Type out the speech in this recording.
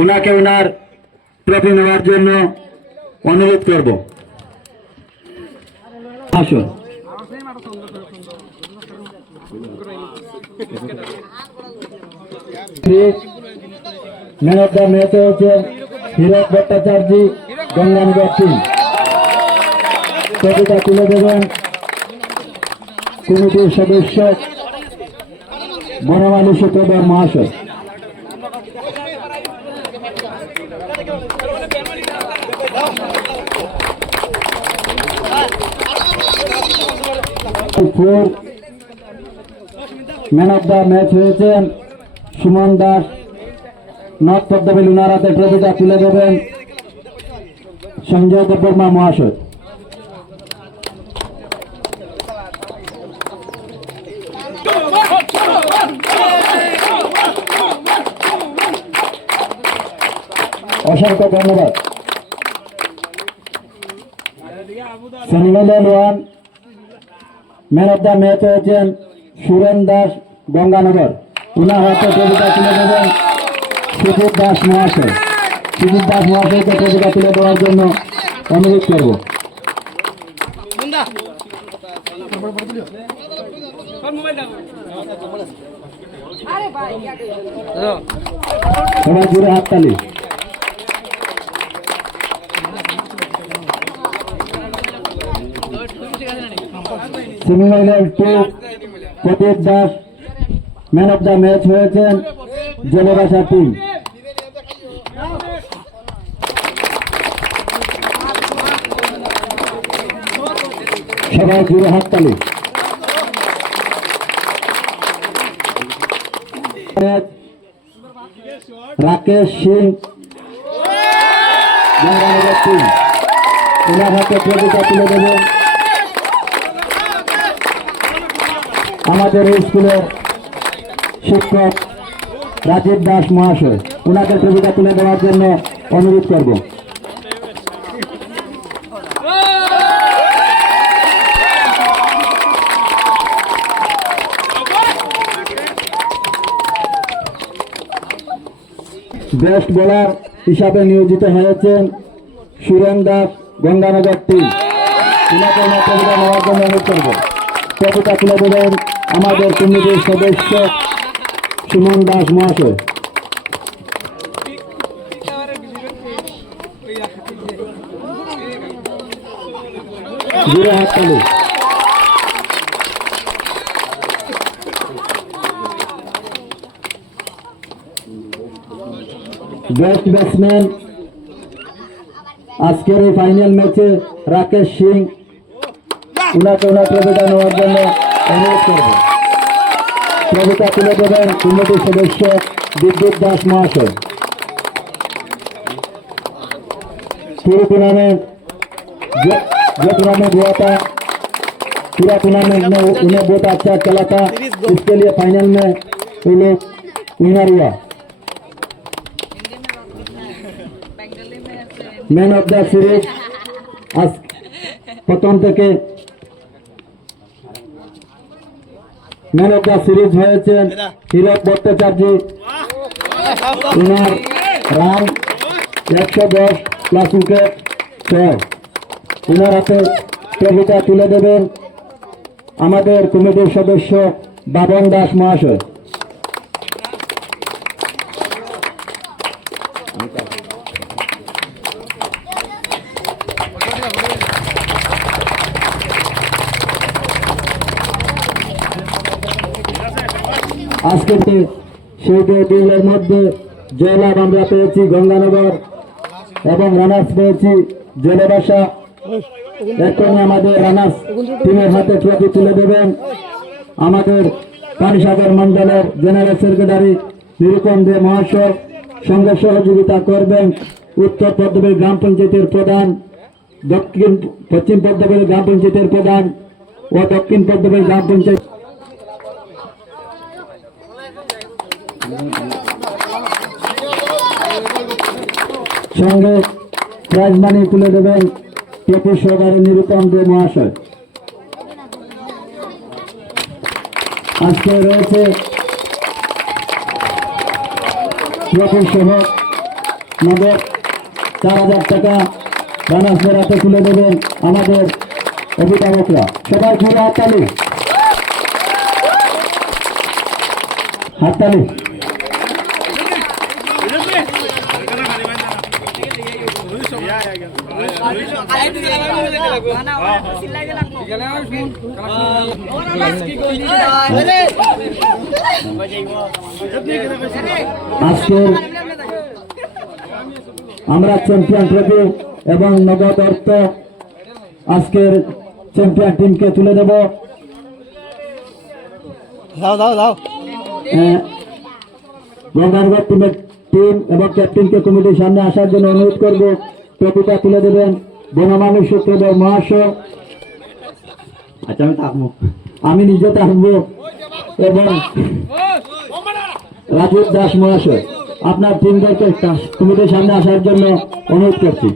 ওনাকে ওনার ট্রফি নেওয়ার জন্য অনুরোধ করব। আসুন। ম্যান অফ দ্য ম্যাচ হচ্ছে হীরক ভট্টাচার্য, গঙ্গানগর টিম। ট্রফিটা তুলে দেবেন কমিটির সদস্য বনমালী সূত্রধর মহাশয়। ম্যান অফ দ্য ম্যাচ হয়েছেন সুমন দাস, নর্থ পদ্মবিল। উনার হাতে ট্রফিটা তুলে দেবেন সঞ্জয় দেববর্মা মহাশয়। অসংখ্য ধন্যবাদ। Semifinal one man of the match হয়েছেন সুরেন দাস, গঙ্গানগর। উনার হাতে ট্রফিটা তুলে দেবেন সুজিত দাস মহাশয়। সুজিত দাস মহাশয়কে ট্রফিটা তুলে দেওয়ার জন্য অনুরোধ করব। সবাই জুড়ে হাততালি। Semifinal 2 Pradeep Das, man of the match হয়েছেন জলবাসা টিম। সবাই জুড়ে হাততালি। রাকেশ সিং, গঙ্গানগর টিম। ওনার হাতে ট্রফিটা তুলে দেবেন আমাদের স্কুলের শিক্ষক রাজীব দাস মহাশয়। ওনাকে ট্রফিটা তুলে দেওয়ার জন্য অনুরোধ করব। বেস্ট বোলার হিসাবে নিয়োজিত হয়েছেন সুরেন দাস, গঙ্গানগর টিম। ওনাকে ওনার ট্রফিটা নেওয়ার জন্য অনুরোধ করব। ট্রফিটা তুলে দেবেন আমাদের কমিটির সদস্য সুমন দাস মহাশয়। জুড়ে হাততালি। বেস্ট ব্যাটসম্যান আজকের এই ফাইনাল ম্যাচে রাকেশ সিং। ওনাকে ওনার ট্রফিটা নেওয়ার জন্য অনুরোধ করব। ট্রফিটা তুলে দেবেন কমিটির সদস্য বিদ্যুৎ দাস মহাশয়। पूरे टूर्नामेंट जो टूर्नामेंट हुआ था, पूरा टूर्नामेंट में उन्हें बहुत अच्छा चला था। इसके लिए फाइनल में वो लोग विनर हुआ। मैन ऑफ द सीरीज आज प्रथम থেকে ম্যান অফ দ্য সিরিজ হয়েছেন হীরক ভট্টাচার্য। ওনার রান 110 প্লাস উইকেট 6। ওনার হাতে ট্রফিটা তুলে দেবেন আমাদের কমিটির সদস্য বাবন দাস মহাশয়। আজকে সেই দলের মধ্যে জয়লাভ আমরা পেয়েছি গঙ্গানগর এবং রানার্স পেয়েছি জলবাসা। এখনই আমাদের রানার্স টিমের হাতে ট্রফি তুলে দেবেন আমাদের পানিসাগর মন্ডলের জেনারেল সেক্রেটারি নিরুপম দে মহাশয়। সঙ্গে সহযোগিতা করবেন উত্তর পদ্মবিল গ্রাম পঞ্চায়েতের প্রধান, পশ্চিম পদ্মবিল গ্রাম পঞ্চায়েতের প্রধান ও দক্ষিণ পদ্মবিল গ্রাম পঞ্চায়েত। সঙ্গে প্রাইজ মানি তুলে দেবেন টেপি সহকারী নিরুপম দে মহাশয়। আজকে রয়েছে ট্রফি সহ নগদ 4,000 টাকা রানার্সের হাতে তুলে দেবেন আমাদের অভিভাবকরা। সবাই জুড়ে হাততালি, হাততালি। আজকে আমরা চ্যাম্পিয়ন ট্রফি এবং নগদ অর্থ আজকের চ্যাম্পিয়ন টিমকে তুলে দেব। গঙ্গানগর টিমের টিম এবং ক্যাপ্টেনকে কমিটির সামনে আসার জন্য অনুরোধ করব। ট্রফিটা তুলে দেবেন বনমালী সূত্রধর মহাশয়। আচ্ছা, আমি থাকবো, আমি নিজে থাকবো, এবং রাজীব দাস মহাশয় আপনার টিমদেরকে কমিটির সামনে আসার জন্য অনুরোধ করছি।